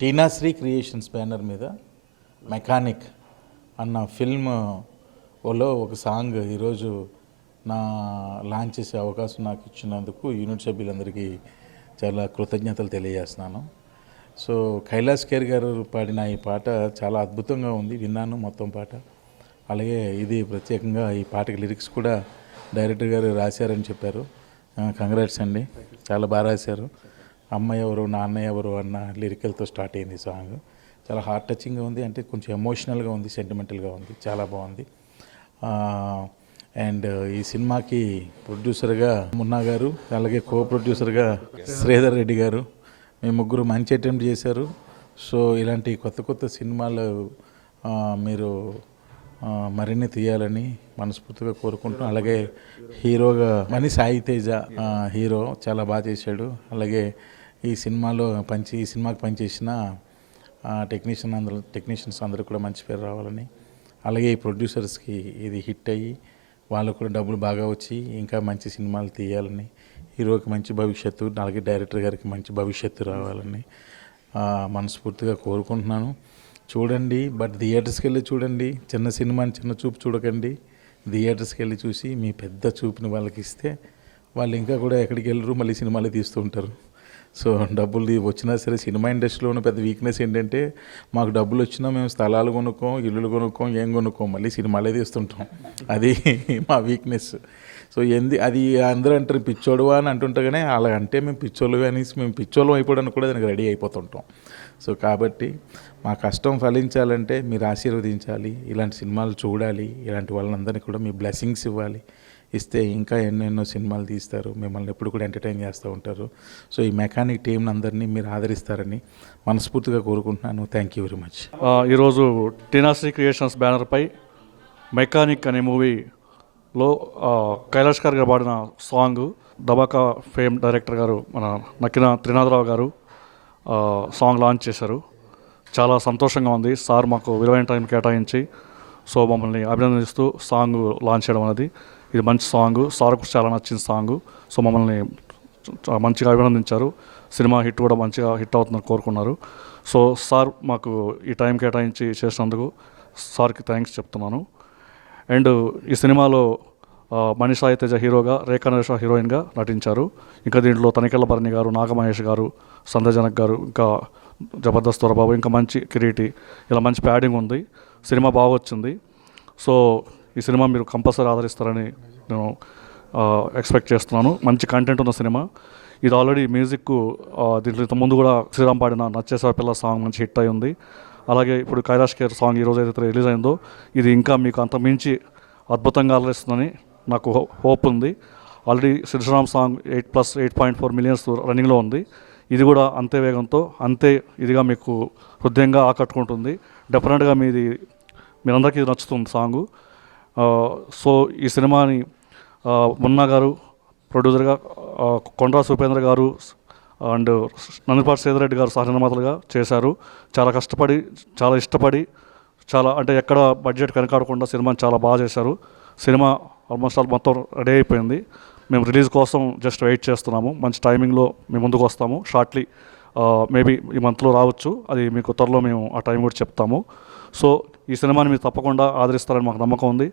టీనాశ్రీ creations banner మీద mechanic అన్న film లో ఒక సాంగ్ ఈరోజు నా లాంచ్ చేసే అవకాశం నాకు ఇచ్చినందుకు యూనిట్ సభ్యులందరికీ చాలా కృతజ్ఞతలు తెలియజేస్తున్నాను. సో కైలాస్ ఖేర్ గారు పాడిన ఈ పాట చాలా అద్భుతంగా ఉంది, విన్నాను మొత్తం పాట. అలాగే ఇది ప్రత్యేకంగా ఈ పాటకి లిరిక్స్ కూడా డైరెక్టర్ గారు రాశారని చెప్పారు. కంగ్రాట్స్ అండి, చాలా బాగా రాశారు. అమ్మ ఎవరు నాన్న ఎవరు అన్న లిరికల్తో స్టార్ట్ అయింది సాంగ్. చాలా హార్ట్ టచింగ్గా ఉంది, అంటే కొంచెం ఎమోషనల్గా ఉంది, సెంటిమెంటల్గా ఉంది, చాలా బాగుంది. అండ్ ఈ సినిమాకి ప్రొడ్యూసర్గా మున్నా గారు, అలాగే కో ప్రొడ్యూసర్గా శ్రీధర్ రెడ్డి గారు, మీ ముగ్గురు మంచి అటెంప్ట్ చేశారు. సో ఇలాంటి కొత్త కొత్త సినిమాలు మీరు మరిన్ని తీయాలని మనస్ఫూర్తిగా కోరుకుంటున్నాను. అలాగే హీరోగా మనీ సాయి తేజ హీరో చాలా బాగా చేశాడు. అలాగే ఈ సినిమాకి పనిచేసిన టెక్నీషియన్స్ అందరూ కూడా మంచి పేరు రావాలని, అలాగే ఈ ప్రొడ్యూసర్స్కి ఇది హిట్ అయ్యి వాళ్ళకు కూడా డబ్బులు బాగా వచ్చి ఇంకా మంచి సినిమాలు తీయాలని, హీరోకి మంచి భవిష్యత్తు, అలాగే డైరెక్టర్ గారికి మంచి భవిష్యత్తు రావాలని మనస్ఫూర్తిగా కోరుకుంటున్నాను. చూడండి, బట్ థియేటర్స్కి వెళ్ళి చూడండి. చిన్న సినిమాని చిన్న చూపు చూడకండి. థియేటర్స్కి వెళ్ళి చూసి మీ పెద్ద చూపుని వాళ్ళకి ఇస్తే వాళ్ళు ఇంకా కూడా ఎక్కడికి వెళ్ళరు, మళ్ళీ సినిమాలు తీస్తూ ఉంటారు. సో డబ్బులు వచ్చినా సరే, సినిమా ఇండస్ట్రీలో ఉన్న పెద్ద వీక్నెస్ ఏంటంటే మాకు డబ్బులు వచ్చినా మేము స్థలాలు కొనుక్కోం, ఇల్లులు కొనుక్కోం, ఏం కొనుక్కోం, మళ్ళీ సినిమాలే తీస్తుంటాం. అది మా వీక్నెస్. సో అది అందరూ అంటారు పిచ్చోడువా అని అంటుంటా, కానీ అలా అంటే మేము పిచ్చోళ్ళు అనేసి మేము పిచ్చోళ్ళం అయిపోవడానికి కూడా దానికి రెడీ అయిపోతుంటాం. సో కాబట్టి మా కష్టం ఫలించాలంటే మీరు ఆశీర్వదించాలి, ఇలాంటి సినిమాలు చూడాలి, ఇలాంటి వాళ్ళందరినీ కూడా మీ బ్లెస్సింగ్స్ ఇవ్వాలి. ఇస్తే ఇంకా ఎన్నెన్నో సినిమాలు తీస్తారు, మిమ్మల్ని ఎప్పుడు కూడా ఎంటర్టైన్ చేస్తూ ఉంటారు. సో ఈ మెకానిక్ టీంని అందరినీ మీరు ఆదరిస్తారని మనస్ఫూర్తిగా కోరుకుంటున్నాను. Thank you very much. ఈరోజు టీనాశ్రీ క్రియేషన్స్ బ్యానర్పై మెకానిక్ అనే మూవీలో కైలాష్ ఖేర్ గారు పాడిన సాంగ్ దబాకా ఫేమ్ డైరెక్టర్ గారు మన నక్కిన త్రినాథరావు గారు సాంగ్ లాంచ్ చేశారు. చాలా సంతోషంగా ఉంది. సార్ మాకు విలువైన టైం కేటాయించి సో మమ్మల్ని అభినందిస్తూ సాంగ్ లాంచ్ చేయడం అనేది ఇది మంచి సాంగ్. సార్కు చాలా నచ్చిన సాంగ్. సో మమ్మల్ని మంచిగా అభినందించారు. సినిమా హిట్ కూడా మంచిగా హిట్ అవుతుందని కోరుకున్నారు. సో సార్ మాకు ఈ టైం కేటాయించి చేసినందుకు సార్కి థ్యాంక్స్ చెప్తున్నాను. అండ్ ఈ సినిమాలో మనీ సాయి తేజ హీరోగా, రేఖా నరేష హీరోయిన్గా నటించారు. ఇంకా దీంట్లో తనికెళ్ళ భరణి గారు, నాగమహేష్ గారు, సంధ్యజనక్ గారు, ఇంకా జబర్దస్త్ దొరబాబు, ఇంకా మంచి కిరీటి, ఇలా మంచి ప్యాడింగ్ ఉంది. సినిమా బాగా వచ్చింది. సో ఈ సినిమా మీరు కంపల్సరీ ఆదరిస్తారని నేను ఎక్స్పెక్ట్ చేస్తున్నాను. మంచి కంటెంట్ ఉన్న సినిమా ఇది. ఆల్రెడీ మ్యూజిక్ దీంట్లో ఇంతకుముందు కూడా శ్రీరామ్ పాడిన నచ్చేసా పిల్ల సాంగ్ మంచి హిట్ అయి ఉంది. అలాగే ఇప్పుడు కైలాష్ ఖేర్ సాంగ్ ఈరోజు ఏదైతే రిలీజ్ అయిందో ఇది ఇంకా మీకు అంత మించి అద్భుతంగా అలరిస్తుందని నాకు హోప్ ఉంది. ఆల్రెడీ శ్రీరామ్ సాంగ్ 8.4 మిలియన్స్ రన్నింగ్లో ఉంది. ఇది కూడా అంతే వేగంతో అంతే ఇదిగా మీకు హృదయంగా ఆకట్టుకుంటుంది. డెఫినెట్గా మీరందరికీ నచ్చుతుంది సాంగు. సో ఈ సినిమాని మున్నా గారు ప్రొడ్యూసర్గా, కొండ్రా సుపేంద్ర గారు అండ్ నందిపాటి శ్రీధర్ రెడ్డి గారు సహనిర్మాతలుగా చేశారు. చాలా కష్టపడి, చాలా ఇష్టపడి, చాలా అంటే ఎక్కడ బడ్జెట్ వెనకాడకుండా సినిమాని చాలా బాగా చేశారు. సినిమా ఆల్మోస్ట్ మొత్తం రెడీ అయిపోయింది. మేము రిలీజ్ కోసం జస్ట్ వెయిట్ చేస్తున్నాము. మంచి టైమింగ్లో మేము ముందుకు వస్తాము. షార్ట్లీ మేబీ ఈ మంత్లో రావచ్చు. అది మీకు త్వరలో మేము ఆ టైం కూడా చెప్తాము. సో ఈ సినిమాని మీరు తప్పకుండా ఆదరిస్తారని మాకు నమ్మకం ఉంది,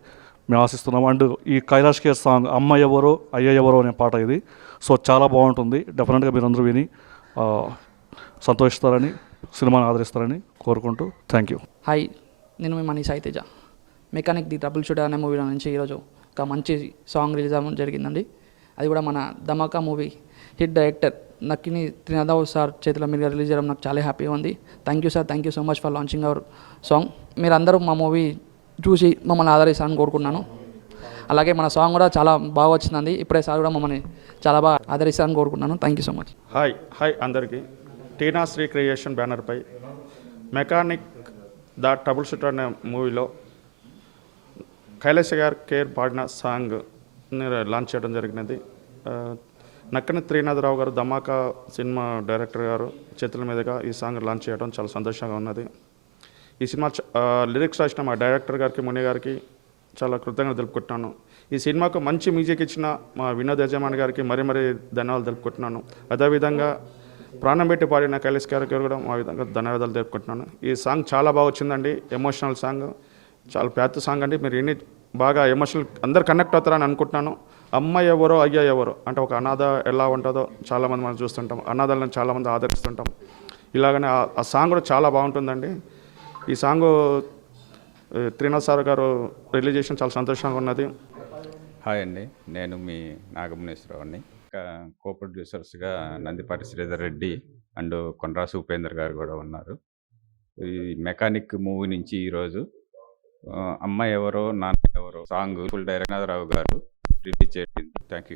మేము ఆశిస్తున్నాము. అండ్ ఈ కైలాష్ ఖేర్ సాంగ్ అమ్మ ఎవరో అయ్య ఎవరో అనే పాట ఇది. సో చాలా బాగుంటుంది. డెఫినెట్గా మీరు అందరూ విని సంతోషిస్తారని, సినిమాని ఆదరిస్తారని కోరుకుంటూ థ్యాంక్ యూ. హాయ్, నేను మీ Mani Sai Teja. Mechanic the trouble shooter అనే మూవీలో నుంచి ఈరోజు ఒక మంచి సాంగ్ రిలీజ్ అవ్వడం జరిగిందండి. అది కూడా మన Dhamaka movie hit director Nakkina Trinadha Rao sir చేతిలో మీరు రిలీజ్ చేయడం నాకు చాలా హ్యాపీగా ఉంది. Thank you sir, thank you so much for launching our song. మీరందరూ మా మూవీ చూసి మమ్మల్ని ఆదరిస్తారని కోరుకుంటున్నాను. అలాగే మన సాంగ్ కూడా చాలా బాగా వచ్చిందండి. ఇప్పుడే సార్ కూడా మమ్మల్ని చాలా బాగా ఆదరిస్తారని కోరుకుంటున్నాను. Thank you so much. Hi అందరికీ. టీనాశ్రీ క్రియేషన్ బ్యానర్పై మెకానిక్ ద ట్రబుల్ షూటర్ అనే మూవీలో కైలాష్ ఖేర్ పాడిన సాంగ్ లాంచ్ చేయడం జరిగినది. నక్కని త్రినాథరావు గారు ధమాకా సినిమా డైరెక్టర్ గారు చేతుల మీదుగా ఈ సాంగ్ లాంచ్ చేయడం చాలా సంతోషంగా ఉన్నది. ఈ సినిమా లిరిక్స్ రాసిన మా డైరెక్టర్ గారికి, ముని గారికి చాలా కృతజ్ఞతలు తెలుపుకుంటున్నాను. ఈ సినిమాకు మంచి మ్యూజిక్ ఇచ్చిన మా వినోద్ యజమాని గారికి మరీ ధన్యవాదాలు తెలుపుకుంటున్నాను. అదేవిధంగా ప్రాణం పెట్టి పాడిన కైలాష్ గారికి కూడా మా విధంగా ధన్యవాదాలు తెలుపుకుంటున్నాను. ఈ సాంగ్ చాలా బాగా వచ్చిందండి. ఎమోషనల్ సాంగ్, చాలా పెద్ద సాంగ్ అండి. మీరు ఇన్ని బాగా ఎమోషనల్ అందరు కనెక్ట్ అవుతారని అనుకుంటున్నాను. అమ్మ ఎవరో అయ్య ఎవరో అంటే ఒక అనాథ ఎలా ఉంటుందో చాలామంది మనం చూస్తుంటాం, అనాథలను చాలామంది ఆదరిస్తుంటాం. ఇలాగనే ఆ సాంగ్ కూడా చాలా బాగుంటుందండి. ఈ సాంగ్ త్రినాథ్ సార్ గారు రిలీజ్ చేసిన చాలా సంతోషంగా ఉన్నది. హాయ్ అండి, నేను మీ నాగమనేశ్వరరావుని. కో ప్రొడ్యూసర్స్గా నందిపాటి శ్రీధర్ రెడ్డి అండ్ కొండ్రాసు ఉపేందర్ గారు కూడా ఉన్నారు. ఈ మెకానిక్ మూవీ నుంచి ఈరోజు అమ్మ ఎవరో నాన్న ఎవరో సాంగ్ ఫుల్ డైరెక్టర్ రావు గారు రిలీజ్ చేయండి. Thank you.